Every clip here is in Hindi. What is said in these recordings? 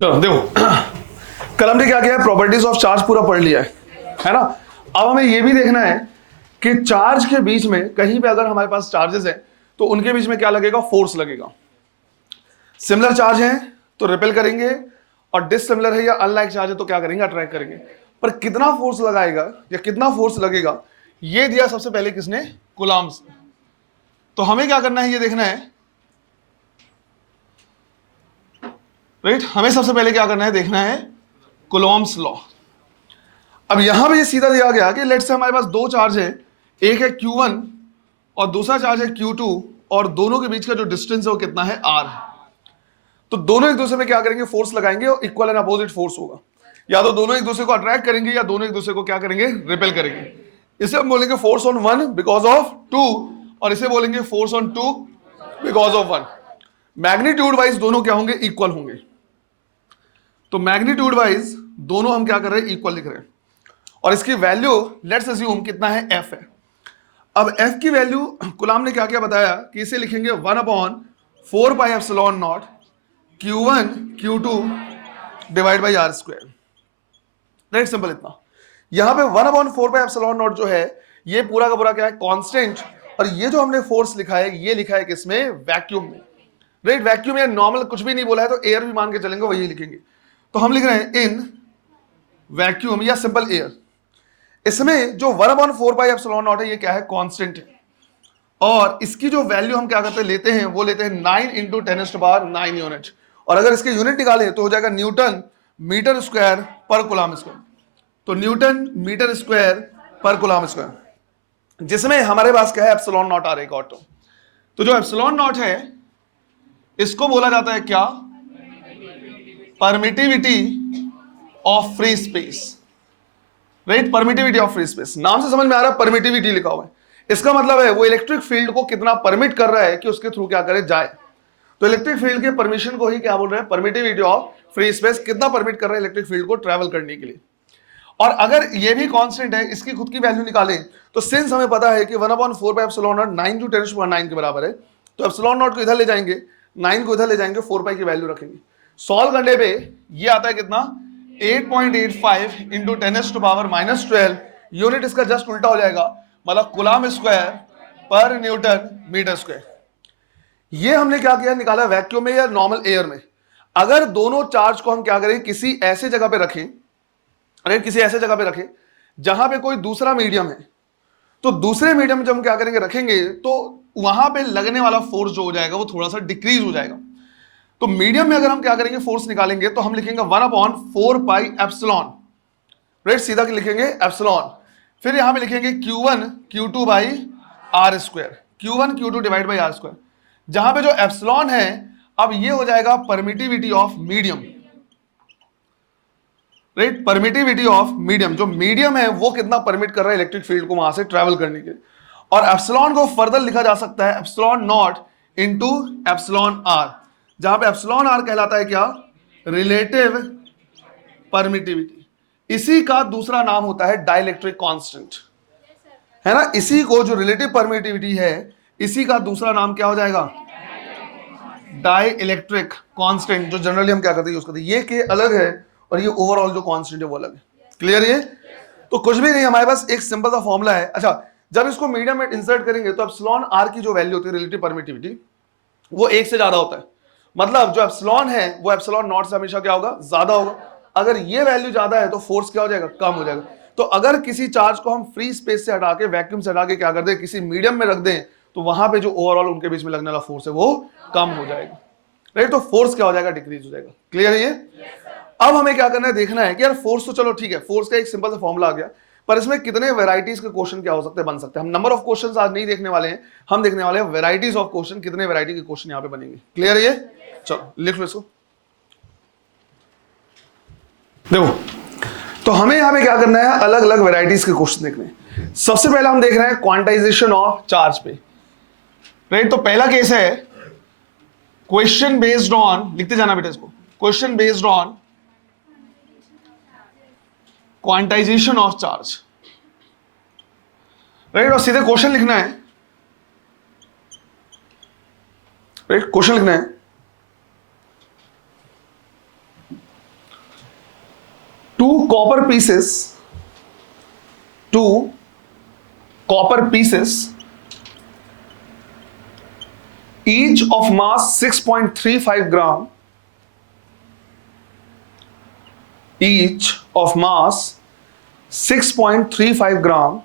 चलो देखो, कल हमने क्या किया है, प्रॉपर्टीज ऑफ चार्ज पूरा पढ़ लिया है ना। अब हमें यह भी देखना है कि चार्ज के बीच में कहीं पे अगर हमारे पास चार्जेस है तो उनके बीच में क्या लगेगा, फोर्स लगेगा। सिमिलर चार्ज है तो रिपेल करेंगे, और डिससिमिलर है या अनलाइक चार्ज है तो क्या करेंगे, अट्रैक्ट करेंगे। पर कितना फोर्स लगाएगा या कितना फोर्स लगेगा ये दिया सबसे पहले किसने, कूलम्ब्स। तो हमें क्या करना है ये देखना है, राइट। हमें सबसे पहले क्या करना है, देखना है कूलम्ब्स लॉ। अब यहां पे ये सीधा दिया गया कि लेट्स से हमारे पास दो चार्ज है, एक है Q1 और दूसरा चार्ज है Q2, और दोनों के बीच का जो डिस्टेंस है वो कितना है, R। तो दोनों एक दूसरे पे क्या करेंगे, फोर्स लगाएंगे, और इक्वल एंड अपोजिट फोर्स होगा। या तो दोनों एक दूसरे को अट्रैक्ट करेंगे या दोनों एक दूसरे को क्या करेंगे, रिपेल करेंगे। इसे हम बोलेंगे force on one because of two, और इसे बोलेंगे force on two because of one. Magnitude wise दोनों क्या होंगे, इक्वल होंगे। तो मैग्नीट्यूड वाइज दोनों हम क्या कर रहे हैं, इक्वल लिख रहे हैं। और इसकी वैल्यू लेट्स अज्यूम कितना है, F है। अब F की वैल्यू कूलम्ब ने क्या क्या बताया कि इसे लिखेंगे 1/4 pi epsilon not Q1 Q2 divide by R square. Right, simple इतना। यहां पे 1/4 पाई एप्सिलॉन नॉट जो है ये पूरा का पूरा क्या है, कांस्टेंट। और ये जो हमने फोर्स लिखा है ये लिखा है किसमें, वैक्यूम में। राइट, वैक्यूम या नॉर्मल कुछ भी नहीं बोला है तो एयर भी मान के चलेंगे, वही लिखेंगे। तो हम लिख रहे हैं इन वैक्यूम या सिंपल एयर। इसमें जो 1/4 पाई एप्सिलॉन नॉट है ये क्या है, कांस्टेंट है। और इसकी जो वैल्यू हम क्या करते हैं, लेते हैं, वो लेते हैं 9 × 10⁻⁹ यूनिट। और अगर इसके यूनिट निकालें तो हो जाएगा न्यूटन मीटर स्क्वायर पर कूलम्ब स्क्वायर। तो न्यूटन मीटर स्क्वायर पर कूलम्ब स्क्वायर, जिसमें हमारे पास क्या है, एप्सिलॉन नॉट आ रहा है। तो जो एप्सिलॉन नॉट है इसको बोला जाता है क्या, permittivity of free space. Right, permittivity of free space, नाम से समझ में आ रहा है, परमिटिविटी लिखा हुआ है। इसका मतलब है वो इलेक्ट्रिक फील्ड को कितना परमिट कर रहा है कि उसके थ्रू क्या करे, जाए। तो इलेक्ट्रिक फील्ड के परमिशन को ही क्या बोल रहे हैं, परमिटिविटी ऑफ फ्री स्पेस। कितना परमिट कर रहा है इलेक्ट्रिक फील्ड को ट्रैवल करने के लिए। और अगर ये भी कांस्टेंट है, इसकी खुद की वैल्यू निकालें तो सिंस हमें पता है कि 1/4 पाई एप्सिलॉन नॉट 9 × 10⁻⁹ के बराबर है, तो एप्सिलॉन नॉट को इधर ले जाएंगे, 9 को इधर ले जाएंगे, 4 पाई की वैल्यू रखेंगे। सॉल्व करने पे ये आता है कितना, 8.85 × 10⁻⁻12 यूनिट। इसका जस्ट उल्टा हो जाएगा, मतलब कूलम्ब स्क्वायर पर न्यूटन मीटर स्क्वायर। ये हमने क्या किया, निकाला वैक्यूम में या नॉर्मल एयर में। अगर दोनों चार्ज को हम क्या करें, किसी ऐसे जगह पे रखें, अरे किसी ऐसे जगह पे रखें जहां पे कोई दूसरा मीडियम है, तो दूसरे मीडियम जब हम क्या करेंगे, रखेंगे, तो वहां पे लगने वाला फोर्स जो हो जाएगा वो थोड़ा सा डिक्रीज हो जाएगा। तो मीडियम में अगर हम क्या करेंगे, फोर्स निकालेंगे, तो हम लिखेंगे 1/4 पाई एप्सिलॉन। राइट, सीधा लिखेंगे एप्सिलॉन। फिर यहां पे लिखेंगे Q1 Q2 by R square, Q1 Q2 divide by R square. जहां पे जो एप्सिलॉन है अब ये हो जाएगा permittivity of medium. Right, permittivity of medium, जो मीडियम है वो कितना परमिट कर रहा है इलेक्ट्रिक फील्ड को वहां से ट्रैवल करने के लिए। और एप्सिलॉन को फर्दर लिखा जा सकता है epsilon naught into epsilon r, जहां पे एप्सिलॉन आर कहलाता है क्या, रिलेटिव परमिटिविटी। इसी का दूसरा नाम होता है डाइलेक्ट्रिक कांस्टेंट, है ना। इसी को जो रिलेटिव परमिटिविटी है इसी का दूसरा नाम क्या हो जाएगा, डाई इलेक्ट्रिक कांस्टेंट, जो जनरली हम क्या करते हैं, यूज करते हैं। ये के अलग है और ये ओवरऑल जो कांस्टेंट है वो अलग है। क्लियर ये, तो कुछ भी नहीं, हमारे पास एक सिंपल सा फॉर्मूला है। अच्छा, जब इसको मीडियम में इंसर्ट करेंगे तो एप्सिलॉन आर की जो वैल्यू होती है रिलेटिव परमिटिविटी, वो 1 से ज्यादा होता है। मतलब जो एप्सिलॉन है वो एप्सिलॉन नॉट से हमेशा क्या होगा, ज्यादा होगा। अगर ये वैल्यू ज्यादा है तो फोर्स क्या हो जाएगा, कम हो जाएगा। तो अगर किसी चार्ज को हम फ्री स्पेस से हटा के, वैक्यूम से हटा के क्या कर दें, किसी मीडियम में रख दें, तो वहां पे जो ओवरऑल उनके बीच में लगने वाला फोर्स है वो कम हो जाएगा। राइट, तो फोर्स क्या हो जाएगा, डिक्रीज हो जाएगा। क्लियर है ये। अब हमें क्या करना है, देखना है कि यार फोर्स तो चलो ठीक है, फोर्स का एक सिंपल सा फॉर्मूला आ गया, पर इसमें कितने वैरायटीज के क्वेश्चन क्या हो सकते हैं, बन सकते हैं। हम नंबर ऑफ क्वेश्चंस आज नहीं देखने वाले हैं, हम देखने वाले हैं वैरायटीज ऑफ क्वेश्चन, कितने वैरायटी के क्वेश्चन यहां पे बनेंगे। क्लियर है ये, चलो लिख लो इसको। देखो, तो हमें यहां पे क्या करना है, अलग अलग वैरायटीज के क्वेश्चन देखने हैं। सबसे पहले हम देख रहे हैं क्वांटाइजेशन ऑफ चार्ज पे। राइट, तो पहला केस है क्वेश्चन बेस्ड ऑन, लिखते जाना बेटा इसको, question based on quantization of charge. Right, और सीधे क्वेश्चन लिखना है। राइट, क्वेश्चन लिखना है copper pieces, two copper pieces, each of mass 6.35 gram, each of mass 6.35 gram,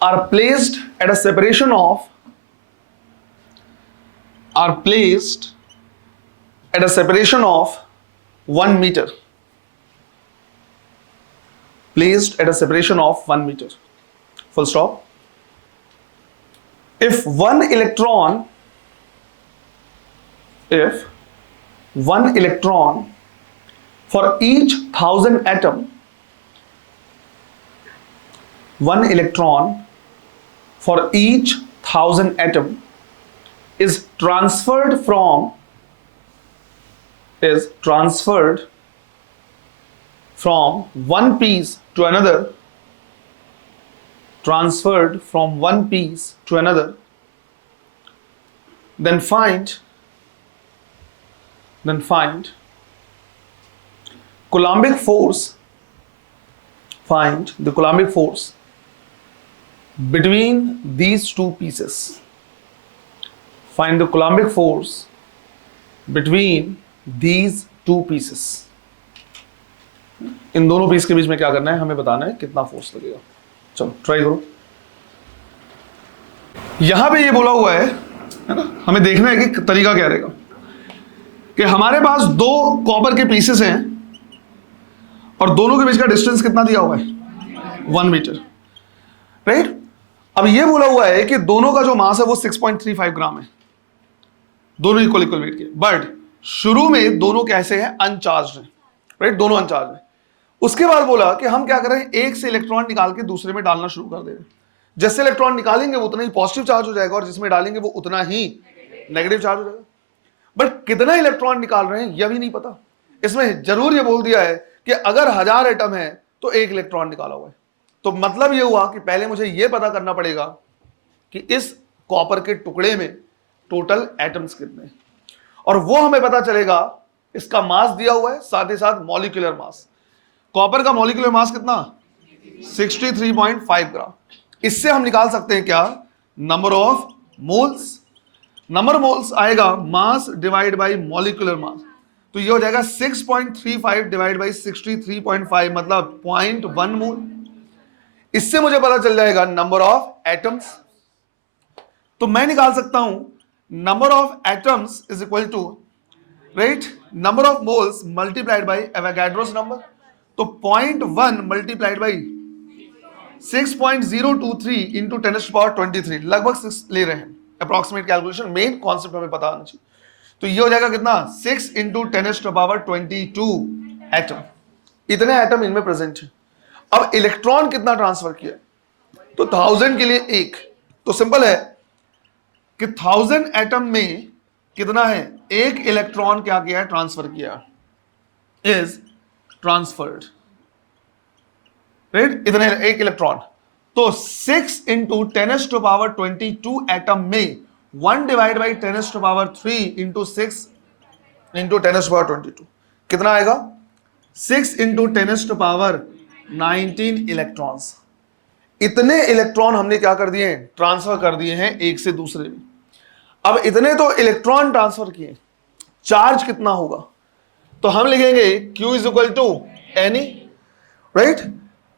are placed at a separation of 1 meter. Placed at a separation of 1 meter. Full stop. If one electron for each 1,000 atom, one electron for each 1,000 atom is transferred from one piece to another, then find Coulombic force, between these two pieces. Find the Coulombic force between these two pieces. इन दोनों पीस के बीच में क्या करना है, हमें बताना है कितना फोर्स लगेगा. चलो ट्राई करो. यहां पे ये बोला हुआ है ना, हमें देखना है कि तरीका क्या रहेगा. कि हमारे पास दो कॉपर के पीसेस हैं और दोनों के बीच का डिस्टेंस कितना दिया हुआ है, 1 मीटर, राइट. अब ये बोला हुआ है कि दोनों का जो मास है वो 6.35 ग्राम है, दोनों इक्वल वेट के. बट शुरू में दोनों कैसे हैं, अनचार्ज हैं, राइट, दोनों अनचार्ज हैं. उसके बाद बोला कि हम क्या कर रहे हैं, एक से इलेक्ट्रॉन निकाल के दूसरे में डालना शुरू कर दे रहे हैं. जैसे इलेक्ट्रॉन निकालेंगे वो उतना ही पॉजिटिव चार्ज हो जाएगा और जिसमें डालेंगे वो उतना ही नेगेटिव चार्ज हो जाएगा. बट कितना इलेक्ट्रॉन निकाल रहे हैं यह भी नहीं पता. इसमें जरूर ये बोल दिया है कि अगर 1000 एटम है तो 1 इलेक्ट्रॉन निकाला हुआ है. तो मतलब ये हुआ कि पहले मुझे ये पता करना पड़ेगा कि इस कॉपर के टुकड़े में टोटल एटम्स कितने हैं, और वो हमें पता चलेगा. इसका मास दिया हुआ है, साथ ही साथ मॉलिक्यूलर मास. कॉपर का मॉलिक्यूलर मास कितना, 63.5 ग्राम. इससे हम निकाल सकते हैं क्या, number of moles. Number moles आएगा mass divide by molecular mass. तो ये हो जाएगा 6.35 डिवाइड बाय 63.5 मतलब 0.1 मोल. इससे मुझे पता चल जाएगा नंबर ऑफ एटम्स. तो मैं निकाल सकता हूं number of atoms is equal to, right, number of moles multiplied by Avogadro's number. तो 0.1 मल्टीप्लाइड बाय 6.023 इंटू 10⁻23, लगभग 6 ले रहे हैं. अप्रॉक्सीमेट कैलकुलेशन, मेन कॉन्सेप्ट हमें पता आना चाहिए. तो ये हो जाएगा कितना, 6 इंटू 10⁻22 एटम. इतने एटम इनमें प्रेजेंट है. अब इलेक्ट्रॉन कितना ट्रांसफर किया, तो 1000 के लिए 1. तो सिंपल है कि 1000 एटम में कितना है, 1 इलेक्ट्रॉन क्या किया है, ट्रांसफर किया, इज ट्रांसफर्ड, राइट. इतने 1 इलेक्ट्रॉन. तो 6 इंटू 10⁻22 एटम में 1 डिवाइड बाई 10⁻3 इंटू 6 इंटू 10⁻22 कितना आएगा, 6 इंटू 10⁻19 इलेक्ट्रॉन्स. इतने इलेक्ट्रॉन हमने क्या कर दिए, ट्रांसफर कर दिए हैं एक से दूसरे में. अब इतने तो इलेक्ट्रॉन ट्रांसफर किए, चार्ज कितना होगा, तो हम लिखेंगे Q is equal to NE, right.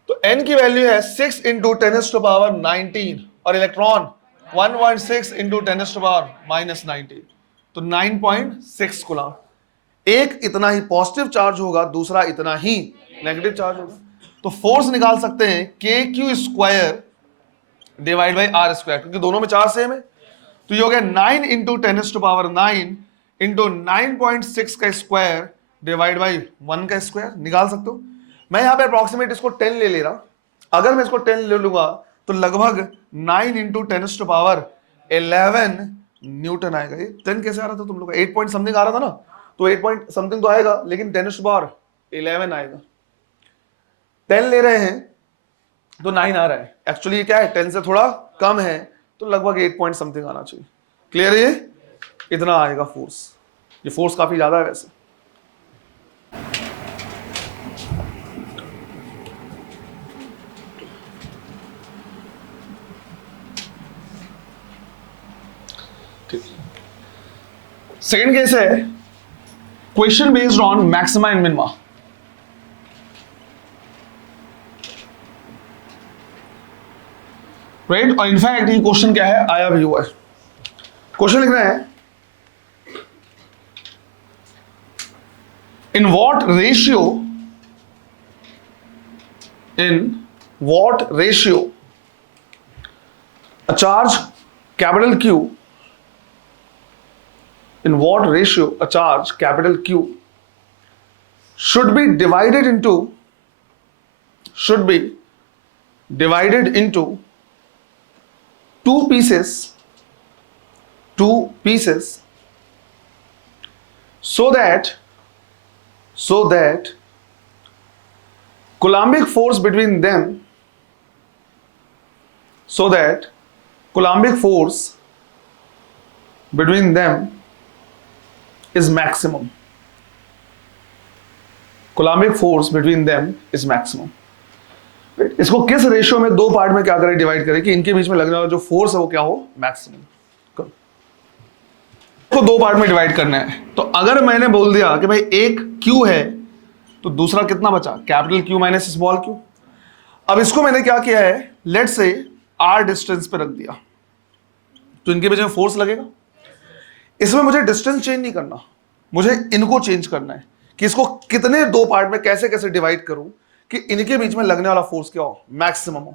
तो N की वैल्यू है 6 इंटू 10⁻19 और इलेक्ट्रॉन 1.6 इंटू 10⁻⁻19, तो 9.6 कूलम. एक इतना ही पॉजिटिव चार्ज होगा, दूसरा इतना ही नेगेटिव चार्ज होगा. तो फोर्स निकाल सकते हैं KQ square divide by R square, क्योंकि दोनों में चार्ज सेम है. तो ये हो गया 9 इंटू 10⁻9 इंटू 9.6 का स्क्वायर डिवाइड बाई 1 का स्क्वायर. निकाल सकते हो. मैं यहां पे अप्रोक्सीमेट इसको 10 ले रहा. अगर मैं इसको 10 ले लूंगा तो लगभग 9 इंटू 10⁻11 न्यूटन आएगा. ये 10 कैसे आ रहा था तुम लोग का, 8 पॉइंट समथिंग आ रहा था ना, तो 8 पॉइंट समथिंग तो आएगा, लेकिन 10⁻11 आएगा. 10 ले रहे हैं तो 9 आ रहा है. एक्चुअली क्या है, 10 से थोड़ा कम है, तो लगभग 8 पॉइंट समथिंग आना चाहिए. क्लियर है, ये इतना आएगा फोर्स. ये फोर्स काफी ज्यादा है वैसे. ठीक, सेकेंड केस है question based on maxima and minima. Right, और इनफैक्ट ये क्वेश्चन क्या है, आया भी हुआ है। क्वेश्चन लिखना है, in what ratio a charge capital Q, in what ratio a charge capital Q should be divided into two pieces so that Coulombic force between them is maximum. Coulombic force between them is maximum. इसको किस रेशियो में दो पार्ट में क्या करें, डिवाइड करें कि इनके बीच में लगने वाला जो फोर्स है वो क्या हो, मैक्सिमम। को दो पार्ट में डिवाइड करना है, तो अगर मैंने बोल दिया कि भाई एक Q है तो दूसरा कितना बचा, capital Q minus small q। अब इसको मैंने क्या किया है, लेट्स से R डिस्टेंस पे रख दिया, तो इनके बीच में फोर्स लगेगा। इसमें मुझे डिस्टेंस चेंज नहीं करना, मुझे इनको चेंज करना है कि इसको कितने दो पार्ट में कैसे कैसे डिवाइड करूं कि इनके बीच में लगने वाला फोर्स क्या हो, मैक्सिमम हो।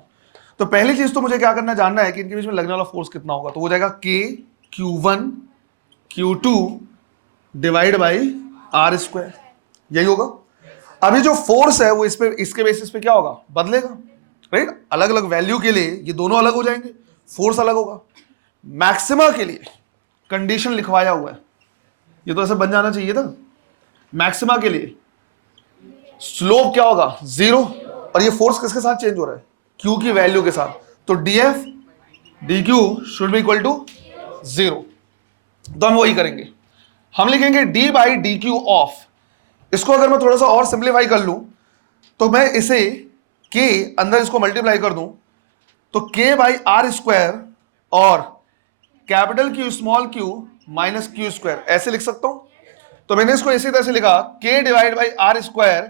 तो पहली चीज तो मुझे क्या करना, जानना है कि इनके बीच में लगने वाला फोर्स कितना होगा। तो हो जाएगा K Q1 Q2 divide by R square, यही होगा। अभी जो फोर्स है वो इस पे, इसके बेसिस पे क्या होगा, बदलेगा। राइट, अलग अलग वैल्यू के लिए ये दोनों अलग हो जाएंगे, फोर्स अलग होगा। मैक्सिमा के लिए कंडीशन लिखवाया हुआ है, ये तो ऐसे बन जाना चाहिए था। मैक्सिमा के लिए स्लोप क्या होगा, 0, और ये फोर्स किसके साथ चेंज हो रहा है, Q की वैल्यू के साथ। तो dF dQ should be equal to 0। तो हम वही करेंगे, हम लिखेंगे d by d q of, इसको अगर मैं थोड़ा सा और सिंप्लीफाई कर लूं तो मैं इसे k अंदर इसको मल्टीप्लाई कर दूं तो k बाई आर स्क्वायर और capital Q small q minus Q square ऐसे लिख सकता हूं। तो मैंने इसको इसी तरह से लिखा, k divide by r square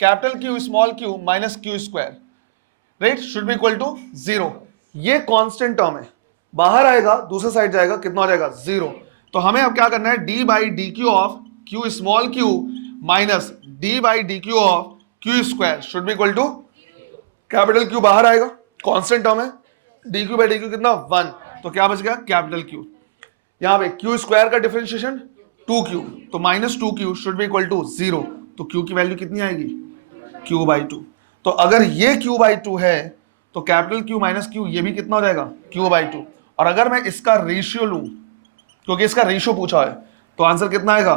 capital Q small q minus Q square, right, should be equal to 0। ये कांस्टेंट टर्म है, बाहर आएगा दूसरे साइड जाएगा, कितना हो जाएगा, 0। तो हमें अब क्या करना है, d by d q of Q small q minus d by d q of Q square should be equal to, capital Q बाहर आएगा, कांस्टेंट टर्म है, dq बाई डी क्यू कितना 1, तो क्या बच गया, कैपिटल Q। यहां पे Q स्क्वायर का डिफरेंशिएशन 2Q, तो minus 2Q should be equal to 0। तो Q की वैल्यू कितनी आएगी, Q बाई 2। तो अगर ये Q बाई 2 है तो कैपिटल Q माइनस Q ये भी कितना हो जाएगा, Q बाई 2। और अगर मैं इसका रेशियो लूं, क्योंकि इसका रेशियो पूछा है, तो आंसर कितना आएगा,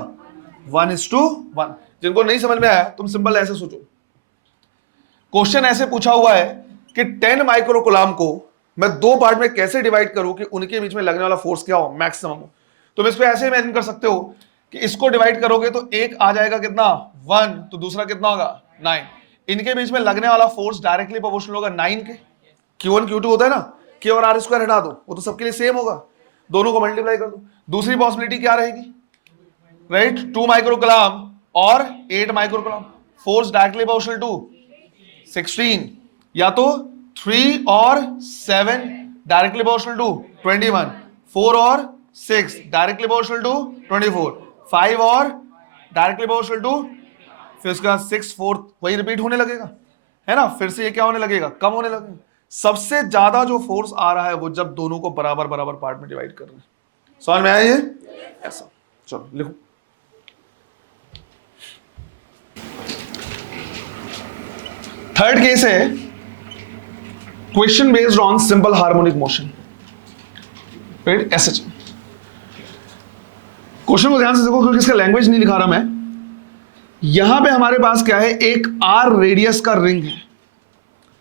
1:1। जिनको नहीं समझ में आया तुम सिंपल ऐसे सोचो, क्वेश्चन ऐसे पूछा हुआ है कि 10 माइक्रो कूलम को मैं दो पार्ट में कैसे डिवाइड करूं कि उनके बीच में लगने वाला फोर्स क्या हो, मैक्सिमम हो। तुम इसको ऐसे इमेजिन कर सकते हो कि इसको डिवाइड करोगे तो एक आ जाएगा कितना 1, तो दूसरा कितना होगा 9। इनके बीच में लगने वाला फोर्स डायरेक्टली प्रोपोर्शनल होगा 9 के। Q1 Q2 होता है ना, K और R स्क्वायर हटा दो, वो तो सबके लिए सेम होगा, दोनों को मल्टीप्लाई कर दो। दूसरी पॉसिबिलिटी क्या रहेगी, राइट, 2 माइक्रो कूलम और 8 micro coulomb, force directly proportional to 16, या तो 3 और 7 डायरेक्टली प्रोपोर्शनल टू 21, 4 और 6 डायरेक्टली प्रोपोर्शनल टू 24, 5 और डायरेक्टली प्रोपोर्शनल टू, फिर उसका 6 4 वही रिपीट होने लगेगा, है ना। फिर से ये क्या होने लगेगा, कम होने लगेगा। सबसे ज्यादा जो फोर्स आ रहा है वो जब दोनों को बराबर बराबर पार्ट में डिवाइड कर रहे हैं। समझ में आया ये, ऐसा। चलो लिखो, थर्ड केस है question based on simple harmonic motion, right, ऐसे। क्वेश्चन को ध्यान से देखो क्योंकि इसका लैंग्वेज नहीं लिखा रहा मैं। यहां पे हमारे पास क्या है, एक आर रेडियस का रिंग है,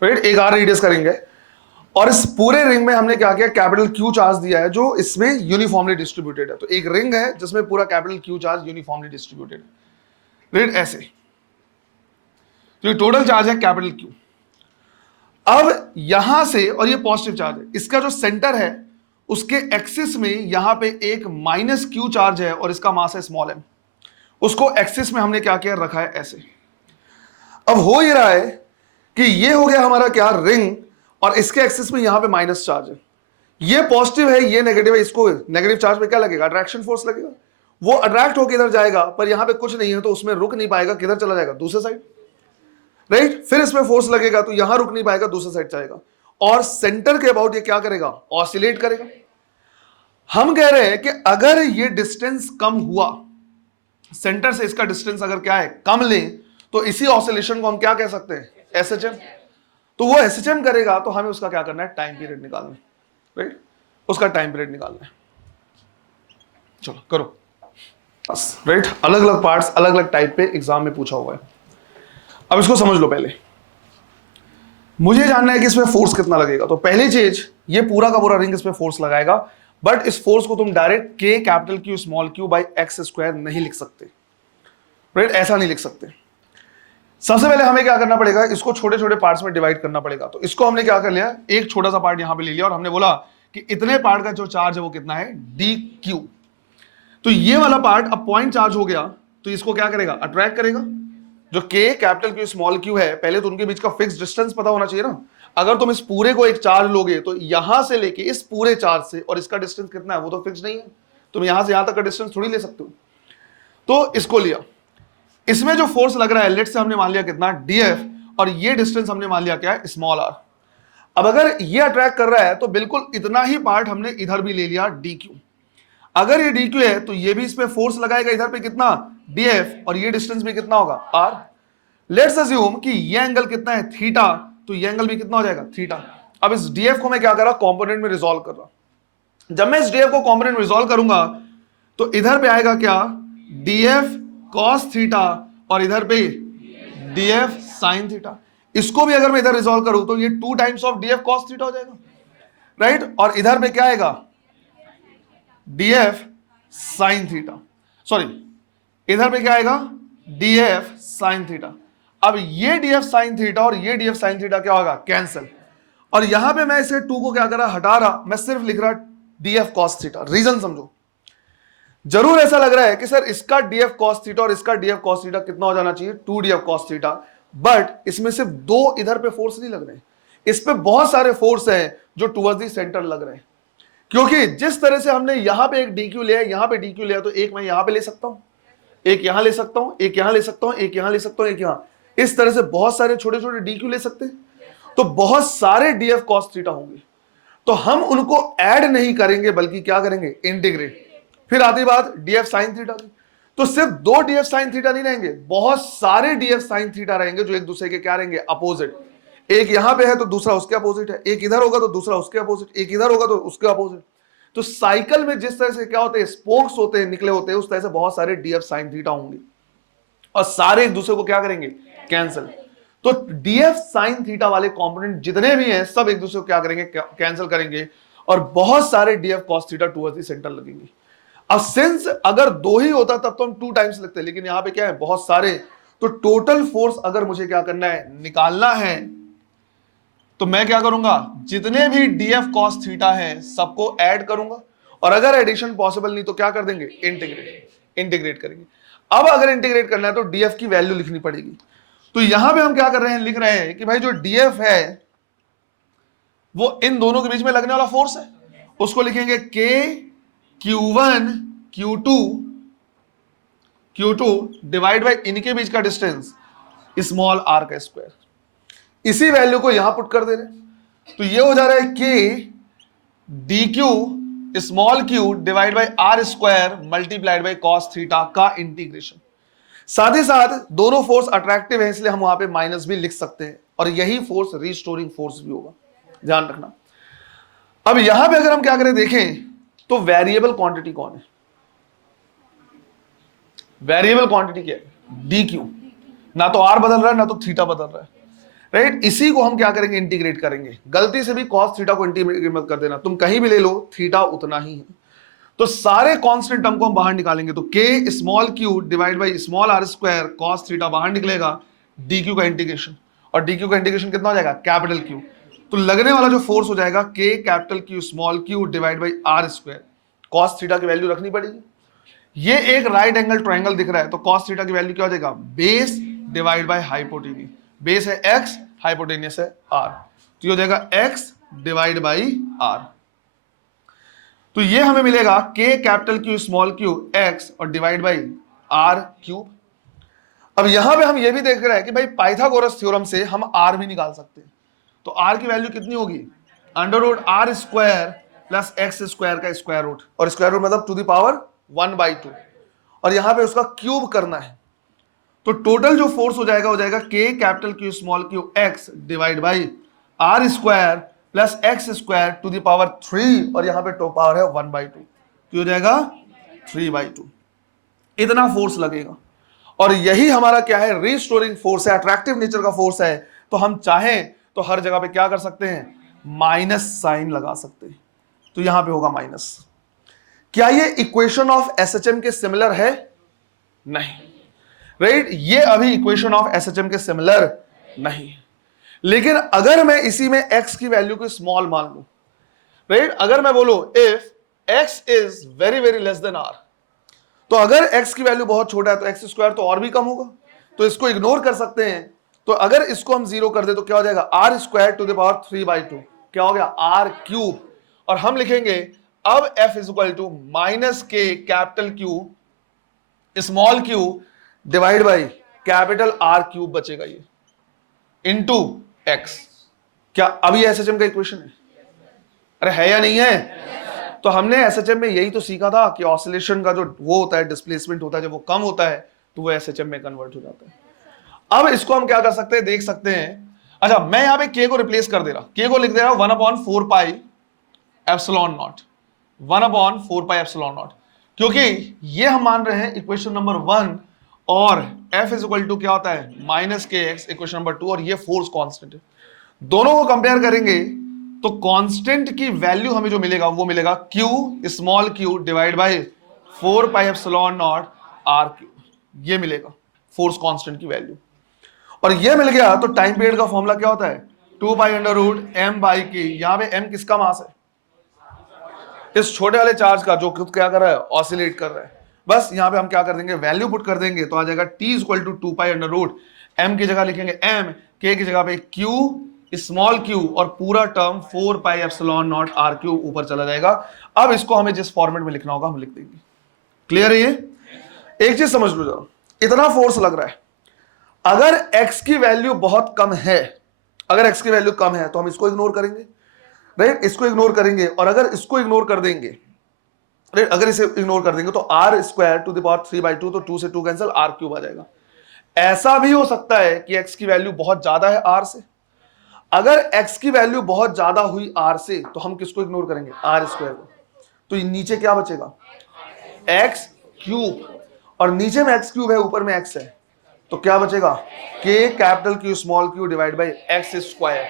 राइट, एक आर रेडियस का रिंग है, और इस पूरे रिंग में हमने क्या किया, कैपिटल Q चार्ज दिया है जो इसमें यूनिफॉर्मली डिस्ट्रीब्यूटेड है। तो एक रिंग है जिसमें पूरा capital Q charge uniformly distributed है, राइट, ऐसे। तो ये टोटल चार्ज है कैपिटल Q। अब यहां से, और ये पॉजिटिव चार्ज है, इसका जो सेंटर है उसके एक्सिस में यहां पे एक माइनस क्यू चार्ज है और इसका मास है स्मॉल एम, उसको एक्सिस में हमने क्या किया, रखा है ऐसे। अब हो ये रहा है कि ये हो गया हमारा क्या, रिंग, और इसके एक्सिस में यहां पे माइनस चार्ज है, ये पॉजिटिव है ये नेगेटिव है, इसको नेगेटिव चार्ज पे क्या लगेगा, अट्रैक्शन फोर्स लगेगा, वो अट्रैक्ट होकर इधर जाएगा, पर यहां पे कुछ नहीं है तो उसमें रुक नहीं पाएगा, किधर चला जाएगा, दूसरे साइड, राइट। फिर इसमें फोर्स लगेगा तो यहां रुक नहीं पाएगा, दूसरे साइड जाएगा, और सेंटर के अबाउट ये क्या करेगा, ऑसिलेट करेगा। हम कह रहे हैं कि अगर ये डिस्टेंस कम हुआ, सेंटर से इसका डिस्टेंस अगर क्या है, कम ले, तो इसी ऑसिलेशन को हम क्या कह सकते हैं, एसएचएम। तो वो एसएचएम करेगा तो हमें उसका क्या करना है, टाइम पीरियड निकालना है, राइट, उसका टाइम पीरियड निकालना है। चलो करो बस, राइट। अलग अलग पार्ट्स अलग अलग टाइप पे एग्जाम में पूछा हुआ है। अब इसको समझ लो, पहले मुझे जानना है कि इसमें फोर्स कितना लगेगा। तो पहली चीज, ये पूरा का पूरा रिंग इसमें फोर्स लगाएगा, बट इस फोर्स को तुम डायरेक्ट के capital q small Q by x square नहीं लिख सकते, राइट, ऐसा नहीं लिख सकते। सबसे पहले हमें क्या करना पड़ेगा, इसको छोटे छोटे पार्ट्स में डिवाइड करना पड़ेगा। तो इसको हमने क्या कर लिया, एक छोटा सा पार्ट यहां पे ले लिया और हमने बोला कि इतने पार्ट का जो चार्ज है वो कितना है, डी क्यू। तो ये वाला पार्ट अब पॉइंट चार्ज हो गया, तो इसको क्या करेगा, अट्रैक्ट करेगा। जो के कैपिटल क्यू स्मॉल क्यू है, पहले तो उनके बीच का फिक्स डिस्टेंस पता होना चाहिए ना। अगर तुम इस पूरे को एक चार्ज लोगे तो यहां से लेके इस पूरे चार्ज से और इसका डिस्टेंस कितना है वो तो फिक्स नहीं है, तुम यहां से यहां तक का डिस्टेंस थोड़ी ले सकते हो। तो इसको लिया, इसमें जो फोर्स लग रहा है लेट से हमने मान लिया कितना, डीएफ, और ये डिस्टेंस हमने मान लिया क्या है, स्मॉल आर। अब अगर ये अट्रैक्ट कर रहा है तो बिल्कुल इतना ही पार्ट हमने इधर भी ले लिया, डी क्यू। अगर ये डी क्यू है तो ये भी इस पे फोर्स लगाएगा इधर पे कितना, डीएफ, और ये डिस्टेंस भी कितना होगा, आर। लेट्स अज्यूम कि ये एंगल कितना है, थीटा, तो ये एंगल भी कितना हो जाएगा, थीटा। अब इस डीएफ को मैं क्या कर रहा, कंपोनेंट में रिजॉल्व कर रहा। जब मैं इस डीएफ को कंपोनेंट में रिजॉल्व करूंगा तो इधर पे आएगा क्या, डीएफ कॉस थीटा, और इधर पे डीएफ साइन थीटा। इसको भी अगर मैं इधर रिजॉल्व करूं तो ये 2 times of DF cos theta हो जाएगा, राइट। और इधर पे क्या आएगा, डीएफ साइन थीटा, सॉरी इधर पे क्या आएगा, डीएफ साइन थीटा। अब ये डीएफ साइन थीटा और ये डीएफ साइन थीटा क्या होगा, कैंसिल। और यहां पे मैं इसे 2 को क्या कर रहा, हटा रहा, मैं सिर्फ लिख रहा डीएफ कॉस थीटा। रीजन समझो, जरूर ऐसा लग रहा है कि सर इसका डीएफ कॉस थीटा और इसका डीएफ कॉस थीटा कितना हो जाना चाहिए, 2 डीएफ कॉस थीटा, बट इसमें सिर्फ 2 इधर पे फोर्स नहीं लग रहे, इस पे बहुत सारे फोर्स हैं जो टुवर्ड्स द सेंटर लग रहे हैं। क्योंकि जिस तरह से हमने यहां पे एक डीक्यू लिया, यहां पे डीक्यू लिया, तो एक मैं यहां पे ले सकता हूं, एक यहां ले सकता हूं, एक यहां ले सकता हूं, एक यहां ले सकता हूं, एक यहां, इस तरह से बहुत सारे छोटे छोटे डीक्यू ले सकते हैं। तो बहुत सारे डीएफ कॉस थीटा होंगे, तो हम उनको ऐड नहीं करेंगे बल्कि क्या करेंगे, इंटीग्रेट। फिर आती बात डीएफ साइन थीटा की, तो सिर्फ 2 डीएफ साइन थीटा नहीं रहेंगे, बहुत सारे डीएफ साइन थीटा रहेंगे जो एक दूसरे के क्या रहेंगे, अपोजिट। एक यहां पे है तो दूसरा उसके अपोजिट है, एक इधर होगा तो दूसरा उसके अपोजिट, एक इधर होगा तो उसके अपोजिट। तो साइकिल में जिस तरह से क्या होते हैं, स्पोक्स होते हैं, निकले होते हैं, उस तरह से बहुत सारे डीएफ साइन थीटा होंगे और सारे एक दूसरे को क्या करेंगे, कैंसिल। तो डीएफ साइन थीटा वाले कंपोनेंट जितने भी हैं सब एक दूसरे को क्या करेंगे, कैंसिल करेंगे, और बहुत सारे DF cos theta towards the centre लगेंगे। अब सिंस अगर 2 ही होता तब तो हम 2 टाइम्स लिखते हैं, लेकिन यहां पे क्या है, बहुत सारे। तो टोटल फोर्स अगर मुझे क्या करना है, निकालना है, तो मैं क्या करूंगा, जितने भी डीएफ कॉस थीटा है सबको ऐड करूंगा, और अगर एडिशन पॉसिबल नहीं तो क्या कर देंगे, इंटीग्रेट करेंगे। अब अगर इंटीग्रेट करना है तो डीएफ की वैल्यू लिखनी पड़ेगी। तो यहां पे हम क्या कर रहे हैं, लिख रहे हैं कि भाई जो डीएफ है वो इन दोनों के बीच में लगने वाला फोर्स है, उसको लिखेंगे के Q1 Q2 डिवाइड बाय इनके बीच का डिस्टेंस स्मॉल आर का स्क्वायर। इसी वैल्यू को यहां पुट कर दे रहे, तो ये हो जा रहा है k d q small q divide by r square multiplied by cos theta का इंटीग्रेशन। साथ ही साथ दोनों फोर्स अट्रैक्टिव है इसलिए हम वहां पे माइनस भी लिख सकते हैं, और यही फोर्स रिस्टोरिंग फोर्स भी होगा, ध्यान रखना। अब यहां पे अगर हम क्या करें देखें तो वेरिएबल क्वांटिटी कौन है, वेरिएबल क्वांटिटी क्या है, डी क्यू। ना तो आर बदल रहा है ना तो थीटा बदल रहा है, राइट। इसी को हम क्या करेंगे, इंटीग्रेट करेंगे। गलती से भी कॉस थीटा को इंटीग्रेट मत कर देना, तुम कहीं भी ले लो थीटा उतना ही है। तो सारे कांस्टेंट टर्म को हम बाहर निकालेंगे, तो k small q divide by small r square cos theta बाहर निकलेगा, डी क्यू का इंटीग्रेशन, और डी क्यू का इंटीग्रेशन कितना हो जाएगा, कैपिटल क्यू। तो लगने वाला जो फोर्स हो जाएगा k capital q small q divide by r square. Cos theta की वैल्यू रखनी पड़ेगी। ये एक राइट एंगल ट्रायंगल दिख रहा है, तो कॉस थीटा की वैल्यू क्या हो जाएगा, base divide by hypotenuse. Base है x, हाइपोटेन्यूज है r, तो ये हो जाएगा x डिवाइड बाई r। तो ये हमें मिलेगा k capital q small q x और डिवाइड बाई r क्यूब। अब यहां पे हम ये भी देख रहे हैं कि भाई पाइथागोरस थ्योरम से हम r भी निकाल सकते हैं। तो r की वैल्यू कितनी होगी, under root r square plus x square का स्क्वायर रूट, और स्क्वायर रूट मतलब टू द पावर 1/2, और यहां पे उसका क्यूब करना है। तो टोटल जो फोर्स हो जाएगा k capital q small q x divide by r square plus x square to the power 3, और यहां पे टो पावर है 1/2, तो हो जाएगा 3/2। इतना फोर्स लगेगा, और यही हमारा क्या है, रीस्टोरिंग फोर्स है, अट्रैक्टिव नेचर का फोर्स है। तो हम चाहें तो हर जगह पे क्या कर सकते हैं, माइनस साइन लगा सकते हैं, तो यहां पे होगा माइनस। क्या ये इक्वेशन ऑफ एसएचएम के सिमिलर है, नहीं, राइट, ये अभी इक्वेशन ऑफ एसएचएम के सिमिलर नहीं। लेकिन अगर मैं इसी में x की वैल्यू को स्मॉल मान लूं, राइट, अगर मैं बोलूं if x is very very less than r, तो अगर x की वैल्यू बहुत छोटा है तो x स्क्वायर तो और भी कम होगा, तो इसको इग्नोर कर सकते हैं। तो अगर इसको हम जीरो कर दे तो क्या हो जाएगा, r square to the power 3/2, क्या हो गया, r क्यूब। और हम लिखेंगे अब f is equal to minus k capital q small q divide by capital R cube बचेगा ये, इनटू x। क्या अभी एसएचएम का इक्वेशन है, अरे है या नहीं है? तो हमने एसएचएम में यही तो सीखा था कि ऑसिलेशन का जो वो होता है, डिस्प्लेसमेंट होता है, जब वो कम होता है तो वो एसएचएम में कन्वर्ट हो जाता है। अब इसको हम क्या कर सकते हैं, देख सकते हैं। अच्छा, मैं यहां पे k को रिप्लेस कर दे रहा, k को लिख दे रहा हूं 1/4 pi epsilon not, 1/4 pi epsilon not, क्योंकि ये हम मान रहे हैं इक्वेशन नंबर 1, और f इज इक्वल टू क्या होता है, माइनस के एक्स, इक्वेशन नंबर 2, और ये फोर्स कांस्टेंट है। दोनों को कंपेयर करेंगे तो कांस्टेंट की वैल्यू हमें जो मिलेगा वो मिलेगा q small q divide by 4 pi epsilon not r cube, ये मिलेगा फोर्स कांस्टेंट की वैल्यू। और ये मिल गया तो टाइम पीरियड का फॉर्मूला क्या होता है, 2 pi under root m by k। यहां पे m किसका मास है, इस छोटे वाले चार्ज का, जो खुद क्या कर रहा है, ऑसिलेट कर रहा है। बस यहां पे हम क्या कर देंगे, वैल्यू पुट कर देंगे, तो आ जाएगा t equal to 2 pi under root, m की जगह लिखेंगे m, k की जगह पे q स्मॉल q, और पूरा term 4 pi epsilon not r cube ऊपर चला जाएगा। अब इसको हमें जिस फॉर्मेट में लिखना होगा हम लिख देंगे। क्लियर है ये? एक चीज समझ लो जरा, इतना फोर्स लग रहा है, अगर x की वैल्यू बहुत कम है, अगर x की वैल्यू कम है तो हम इसको इग्नोर करेंगे, राइट, इसको इग्नोर करेंगे। और अगर इसको इग्नोर कर देंगे, राइट, अगर इसे इग्नोर कर देंगे तो r square to the power 3/2, तो 2 से 2 कैंसिल, r क्यूब आ जाएगा। ऐसा भी हो सकता है कि x की वैल्यू बहुत ज्यादा है r से। अगर x की वैल्यू बहुत ज्यादा हुई r से तो हम किसको इग्नोर करेंगे, r स्क्वायर को। तो नीचे क्या बचेगा, x क्यूब, और नीचे में x क्यूब है, ऊपर में x है, तो क्या बचेगा, k capital Q small q divide by x square.